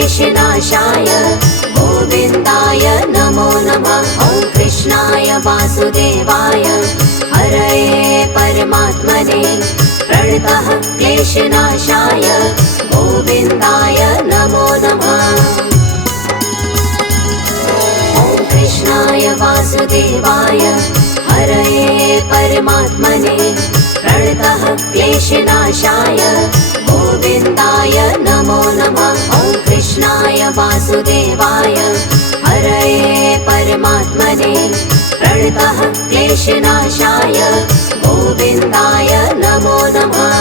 क्लेशनाशाय गोविन्दाय नमो नमः। ॐ कृष्णाय वासुदेवाय हरये परमात्मने प्रणतः क्लेशनाशाय गोविन्दाय नमो नमः। ॐ कृष्णाय वासुदेवाय हरये परमात्मने प्रणतः क्लेशनाशाय गोविन्दाय नमो नमः। ॐ कृष्णाय वासुदेवाय हरये परमात्मने प्रणतः क्लेशनाशाय गोविन्दाय नमो नमः।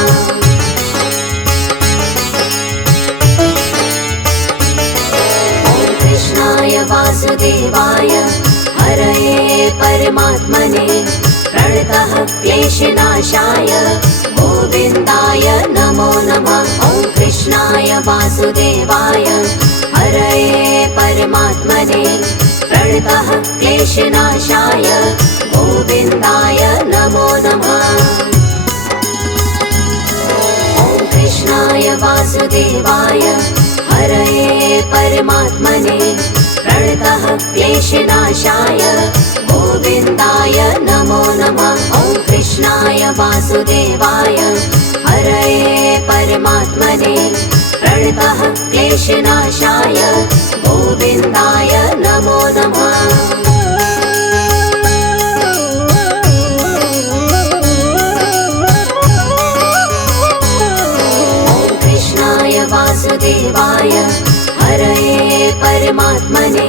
ॐ कृष्णाय वासुदेवाय हरये परमात्मने प्रणतः क्लेशनाशाय गोविन्दाय नमो नमः। ॐ कृष्णाय वासुदेवाय हरये परमात्मने प्रणतः क्लेशनाशाय गोविन्दाय नमो नमः। ॐ कृष्णाय वासुदेवाय हरये परमात्मने प्रणतः क्लेशनाशाय गोविन्दाय नमो नमः। ॐ कृष्णाय वासुदेवाय हरये परमात्मने प्रणतः क्लेशनाशाय गोविन्दाय नमो नमः। ॐ कृष्णाय वासुदेवाय हरये परमात्मने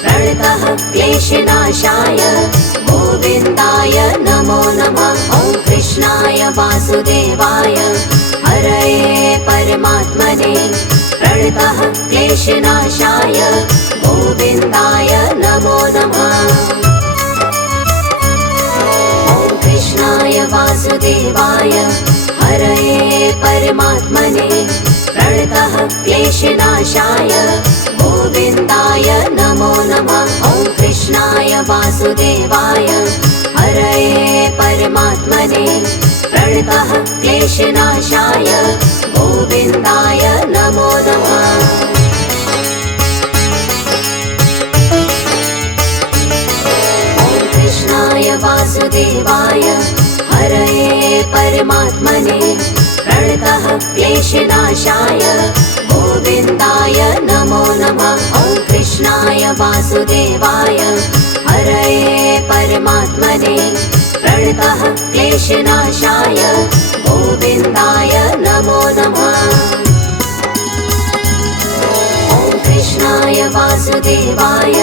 प्रणतः क्लेशनाशाय गोविन्दाय नमो नमः। ॐ कृष्णाय वासुदेवाय हरये परमात्मने प्रणतः क्लेशनाशाय गोविन्दाय नमो नमः। ॐ कृष्णाय वासुदेवाय हरये परमात्मने प्रणतः क्लेशनाशाय गोविन्दाय नमो नमः। ॐ कृष्णाय वासुदेवाय हरये परमात्मने प्रणतः क्लेशनाशाय गोविन्दाय नमो नमः। ॐ कृष्णाय वासुदेवाय हरये परमात्मने प्रणतः क्लेशनाशाय गोविन्दाय नमो नमः। ॐ कृष्णाय वासुदेवाय हरये परमात्मने प्रणतः क्लेशनाशाय गोविन्दाय नमो नमः। ॐ कृष्णाय वासुदेवाय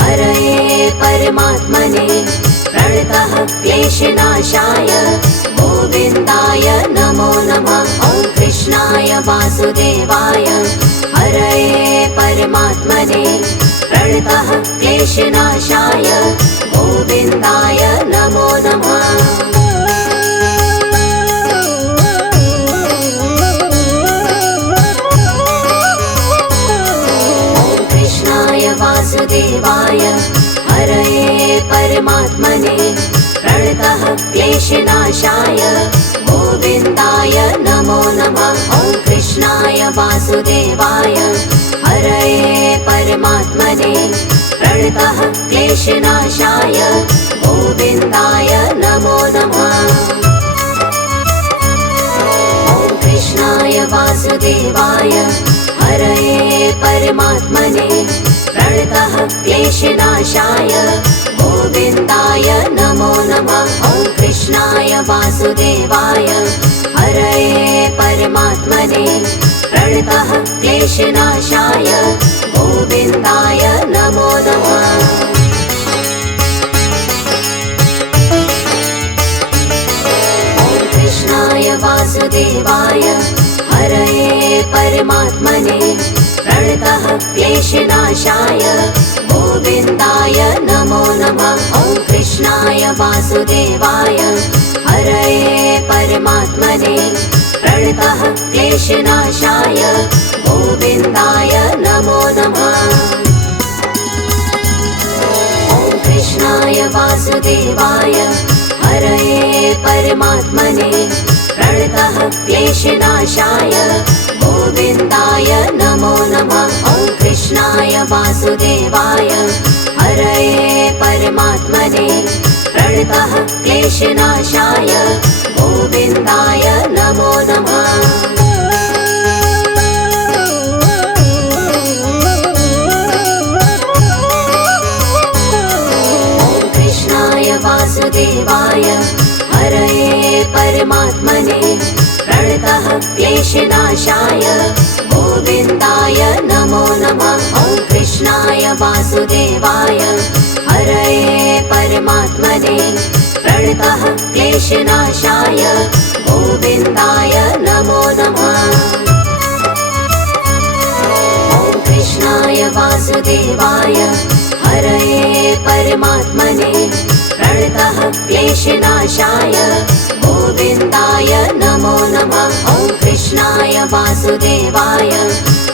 हरये परमात्मने प्रणतः क्लेशनाशाय गोविन्दाय नमो नमः। ॐ कृष्णाय वासुदेवाय हरये परमात्मने प्रणतः क्लेशनाशाय गोविन्दाय नमो नमः। ॐ कृष्णाय वासुदेवाय हरये परमात्मने प्रणतः क्लेशनाशाय गोविन्दाय नमो नमः। ॐ कृष्णाय वासुदेवाय हरये परमात्मने प्रणतः क्लेशनाशाय गोविन्दाय नमो नमः। ॐ कृष्णाय वासुदेवाय हरये परमात्मने प्रणतः क्लेशनाशाय गोविन्दाय नमो नमः। ॐ कृष्णाय वासुदेवाय हरये परमात्मने प्रणतः क्लेशनाशाय गोविन्दाय नमो नमः। ॐ कृष्णाय वासुदेवाय हरये परमात्मने प्रणतः क्लेशनाशाय गोविन्दाय नमो नमः। ॐ कृष्णाय वासुदेवाय हरये परमात्मने प्रणतः क्लेशनाशाय गोविन्दाय नमो नमः। ॐ कृष्णाय वासुदेवाय हरये परमात्मने प्रणतः क्लेशनाशाय गोविन्दाय नमो नमः। वासुदेवाय हरये परमात्मने प्रणतः क्लेशनाशाय गोविन्दाय नमो नमः। वासुदेवाय हरये परमात्मने प्रणतः क्लेशनाशाय गोविन्दाय नमो नमः। ॐ कृष्णाय वासुदेवाय हरये परमात्मने प्रणतः क्लेशनाशाय गोविन्दाय नमो नमः। ॐ कृष्णाय वासुदेवाय हरये परमात्मने प्रणतः क्लेशनाशाय गोविन्दाय नमो नमः। ॐ कृष्णाय वासुदेवाय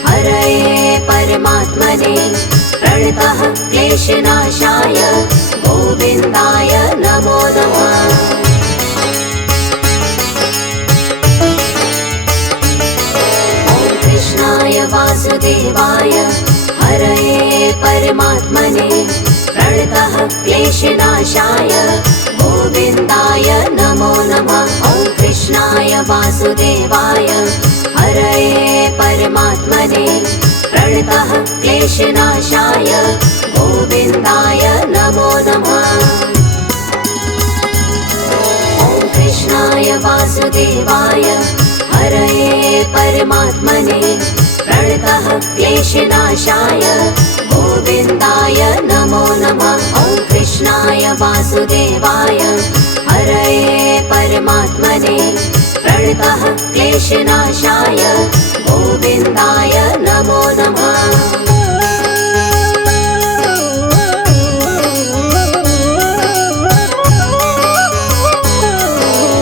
हरये परमात्मने प्रणतः क्लेशनाशाय गोविन्दाय नमो नमः। ॐ कृष्णाय वासुदेवाय हरये परमात्मने प्रणतः क्लेशनाशाय गोविन्दाय नमो नमः। ॐ कृष्णाय वासुदेवाय हरये परमात्मने प्रणतः क्लेशनाशाय गोविन्दाय नमो नमः। ॐ कृष्णाय वासुदेवाय हरये परमात्मने प्रणतः क्लेशनाशाय गोविन्दाय नमो नमः। ॐ कृष्णाय वासुदेवाय हरये परमात्मने प्रणतः क्लेशनाशाय गोविन्दाय नमो नमः।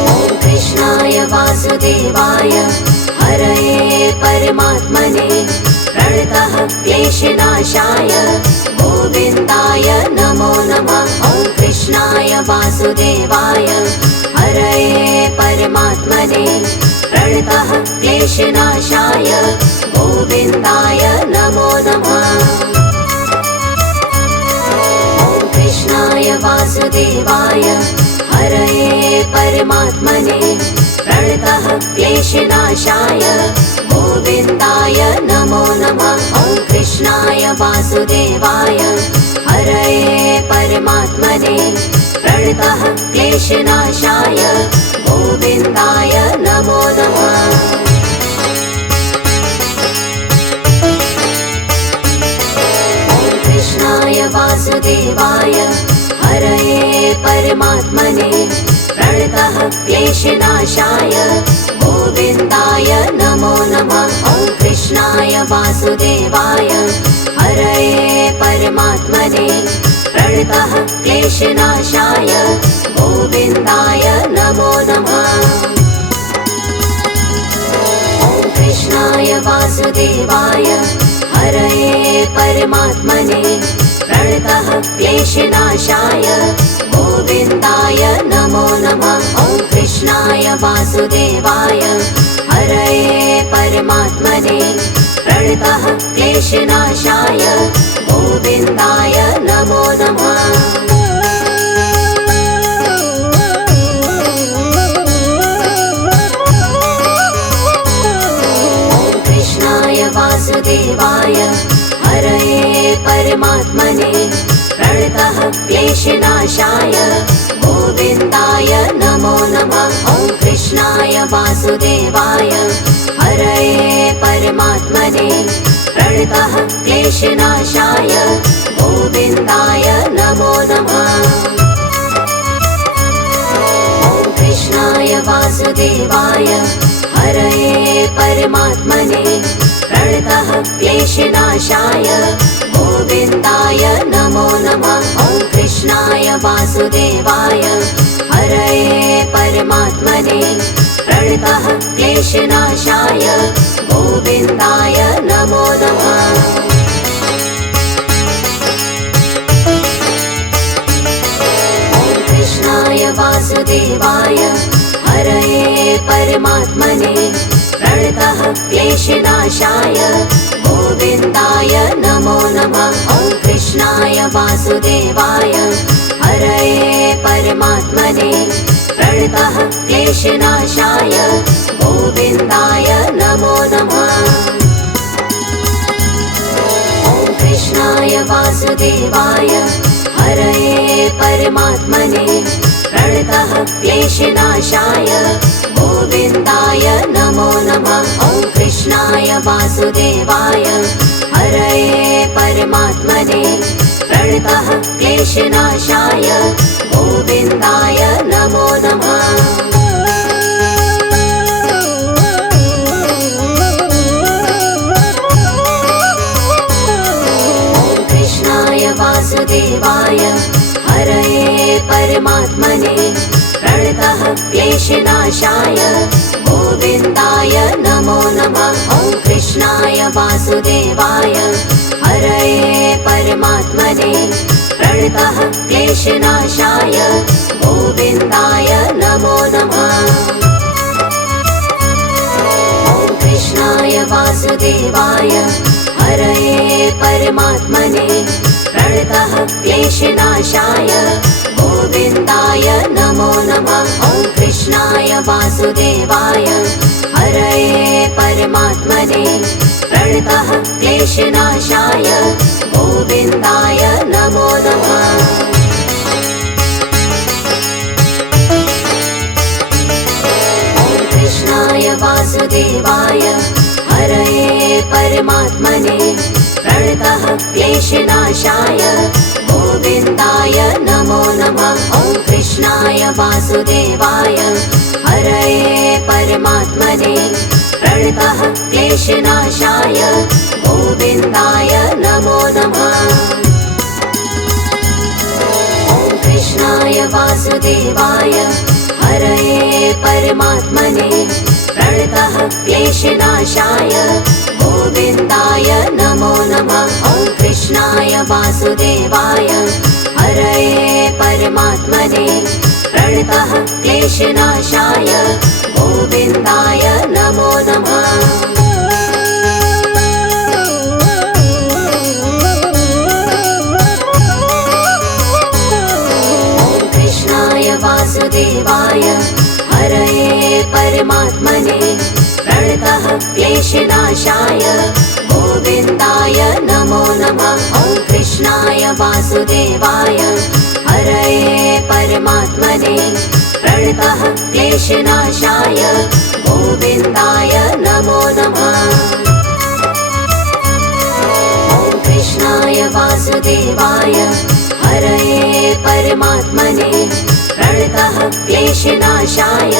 ॐ कृष्णाय वासुदेवाय हरये परमात्मने प्रणतः क्लेशनाशाय गोविन्दाय नमो नमः। ॐ कृष्णाय वासुदेवाय हरये परमात्मने प्रणतः क्लेशनाशाय गोविन्दाय नमो नमः। ॐ कृष्णाय वासुदेवाय हरये परमात्मने प्रणतः क्लेशनाशाय गोविन्दाय नमो नमः। ॐ कृष्णाय वासुदेवाय हरये परमात्मने प्रणतः क्लेशनाशाय गोविन्दाय नमो नमः। ॐ कृष्णाय वासुदेवाय हरये परमात्मने प्रणतः क्लेशनाशाय गोविन्दाय नमो नमः। ॐ कृष्णाय वासुदेवाय हरये परमात्मने प्रणतः क्लेशनाशाय गोविन्दाय नमो नमः। ॐ कृष्णाय वासुदेवाय हरये परमात्मने प्रणतः क्लेशनाशाय गोविन्दाय नमो नमः। ॐ कृष्णाय वासुदेवाय हरये परमात्मने प्रणतः क्लेशनाशाय गोविन्दाय नमो नमः। ॐ कृष्णाय वासुदेवाय हरये परमात्मने प्रणतः क्लेशनाशाय गोविन्दाय नमो नमः। ॐ कृष्णाय वासुदेवाय हरये परमात्मने प्रणतः क्लेशनाशाय गोविन्दाय नमो नमः। ॐ कृष्णाय वासुदेवाय हरये परमात्मने प्रणतः क्लेशनाशाय गोविन्दाय नमो नमः। ॐ कृष्णाय वासुदेवाय हरये परमात्मने प्रणतः क्लेशनाशाय गोविन्दाय नमो नमः। ॐ कृष्णाय वासुदेवाय हरये परमात्मने प्रणतः क्लेशनाशाय गोविन्दाय नमो नमः। ॐ वासुदेवाय हरये परमात्मने प्रणतः क्लेशनाशाय गोविन्दाय नमो नमः। ॐ कृष्णाय वासुदेवाय हरये परमात्मने प्रणतः क्लेशनाशाय गोविन्दाय नमो नमः। ॐ कृष्णाय वासुदेवाय हरये परमात्मने प्रणतः क्लेशनाशाय गोविन्दाय नमो नमः। ॐ कृष्णाय वासुदेवाय हरये परमात्मने प्रणतः क्लेशनाशाय गोविन्दाय नमो नमः। ॐ कृष्णाय वासुदेवाय हरये परमात्मने प्रणतः क्लेशनाशाय गोविन्दाय नमो नमः। ॐ कृष्णाय वासुदेवाय हरये परमात्मने प्रणतः क्लेशनाशाय गोविन्दाय नमो नमः। ॐ कृष्णाय वासुदेवाय हरये परमात्मने प्रणतः क्लेशनाशाय गोविन्दाय नमो नमः। ॐ कृष्णाय वासुदेवाय हरये परमात्मने प्रणतः क्लेशनाशाय गोविन्दाय नमो नमः। ॐ कृष्णाय वासुदेवाय हरये परमात्मने प्रणतः क्लेशनाशाय गोविन्दाय नमो नमः। ॐ कृष्णाय वासुदेवाय हरये परमात्मने प्रणतः क्लेशनाशाय गोविन्दाय नमो नमः। ॐ कृष्णाय वासुदेवाय हरये परमात्मने प्रणतः क्लेशनाशाय गोविन्दाय नमो नमः। ॐ कृष्णाय वासुदेवाय हरये परमात्मने प्रणतः क्लेशनाशाय गोविन्दाय नमो नमः। ॐ कृष्णाय वासुदेवाय हरये परमात्मने प्रणतः क्लेशनाशाय गोविन्दाय नमो नमः। ॐ कृष्णाय वासुदेवाय हरये परमात्मने प्रणतः क्लेशनाशाय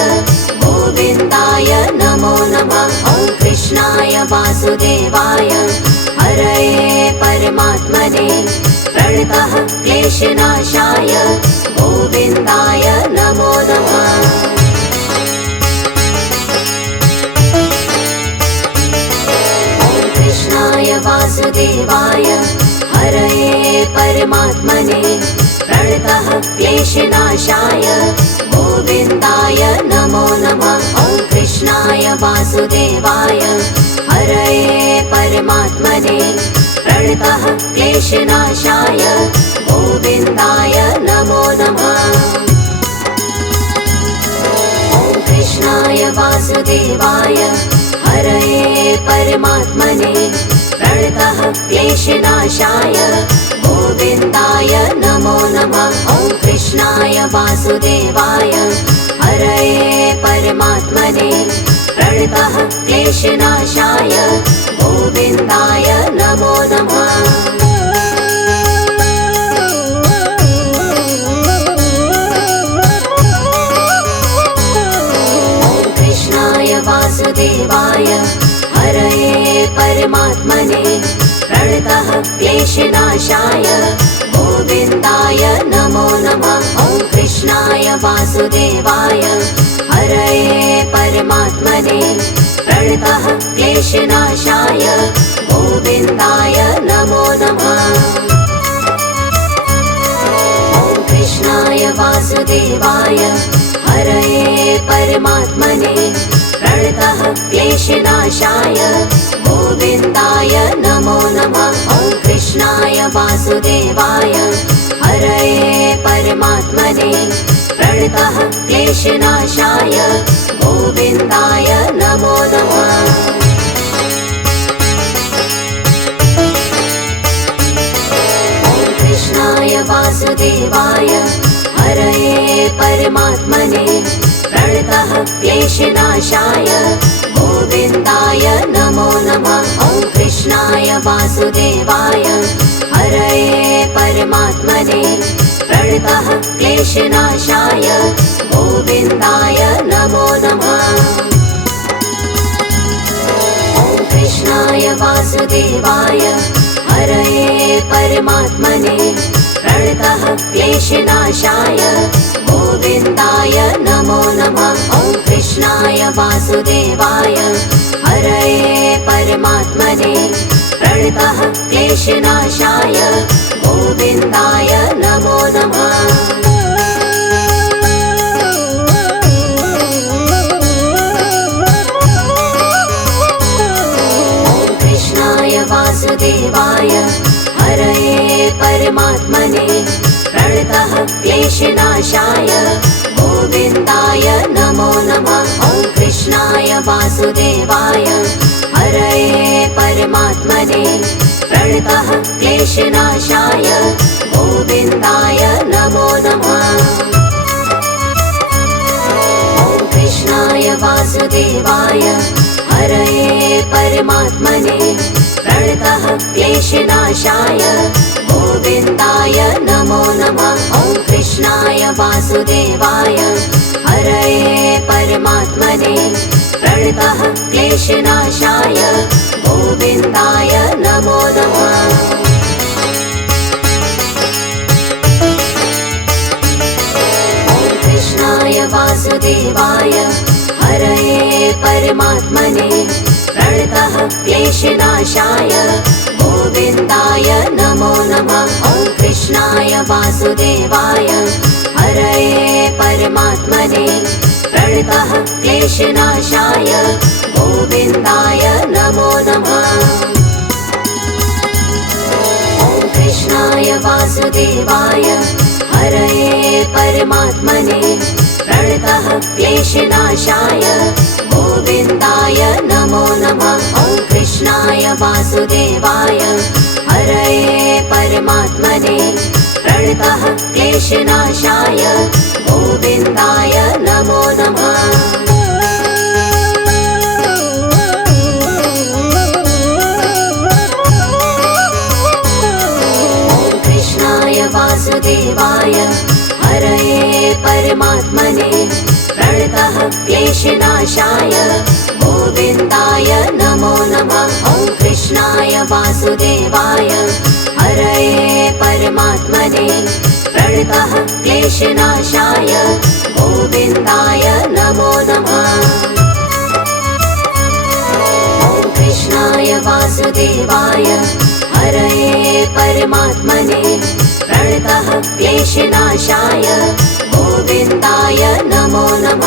गोविन्दाय नमो नमः। ॐ कृष्णाय वासुदेवाय हरये परमात्मने प्रणतः क्लेशनाशाय गोविन्दाय नमो नमः। ॐ कृष्णाय वासुदेवाय हरये परमात्मने प्रणतः क्लेशनाशाय गोविन्दाय नमो नमः। ॐ कृष्णाय वासुदेवाय हरये परमात्मने प्रणतः क्लेशनाशाय गोविन्दाय नमो नमः। ॐ कृष्णाय वासुदेवाय हरये परमात्मने प्रणतः क्लेशनाशाय गोविन्दाय नमो नमः। ॐ कृष्णाय वासुदेवाय हरये परमात्मने प्रणतः क्लेशनाशाय गोविन्दाय नमो नमः। ॐ कृष्णाय वासुदेवाय हरये परमात्मने प्रणतः क्लेशनाशाय गोविन्दाय नमो नमः। ॐ कृष्णाय वासुदेवाय हरये परमात्मने प्रणतः क्लेशनाशाय गोविन्दाय नमो नमः। ॐ कृष्णाय वासुदेवाय हरये परमात्मने प्रणतः क्लेशनाशाय गोविन्दाय नमो नमः। ॐ कृष्णाय वासुदेवाय वासुदेवाय हरये परमात्मने प्रणतः क्लेशनाशाय गोविन्दाय नमो नमः। कृष्णाय वासुदेवाय हरये परमात्मने प्रणतः क्लेशनाशाय गोविन्दाय नमो नमः। ॐ कृष्णाय वासुदेवाय हरये परमात्मने प्रणतः क्लेशनाशाय गोविन्दाय नमो नमः। ॐ कृष्णाय वासुदेवाय हरये परमात्मने प्रणतः क्लेशनाशाय गोविन्दाय नमो नमः। ॐ कृष्णाय वासुदेवाय हरये परमात्मने प्रणतः क्लेशनाशाय गोविन्दाय नमो नमः। वासुदेवाय हरये परमात्मने प्रणतः क्लेशनाशाय गोविन्दाय नमो नमः। ॐ कृष्णाय वासुदेवाय हरये परमात्मने प्रणतः क्लेशनाशाय गोविन्दाय नमो नमः। ॐ कृष्णाय वासुदेवाय हरये परमात्मने प्रणतः क्लेशनाशाय गोविन्दाय नमो नमः। ॐ कृष्णाय वासुदेवाय हरये परमात्मने प्रणतः क्लेशनाशाय गोविन्दाय नमो नमः। ॐ कृष्णाय वासुदेवाय हरये परमात्मने प्रणतः क्लेशनाशाय गोविन्दाय नमो नमः। ॐ कृष्णाय वासुदेवाय हरये परमात्मने प्रणतः क्लेशनाशाय गोविन्दाय नमो नमः। ॐ कृष्णाय वासुदेवाय हरये परमात्मने प्रणतः क्लेशनाशाय गोविन्दाय नमो नमः। ॐ कृष्णाय वासुदेवाय हरये परमात्मने प्रणतः क्लेशनाशाय गोविन्दाय नमो नमः। ॐ कृष्णाय वासुदेवाय हरये परमात्मने प्रणतः क्लेशनाशाय गोविन्दाय नमो नमः। ॐ कृष्णाय वासुदेवाय हरये परमात्मने प्रणतः क्लेशनाशाय गोविन्दाय नमो नमः। ॐ कृष्णाय वासुदेवाय हरये परमात्मने प्रणतः क्लेशनाशाय गोविन्दाय नमो नमः।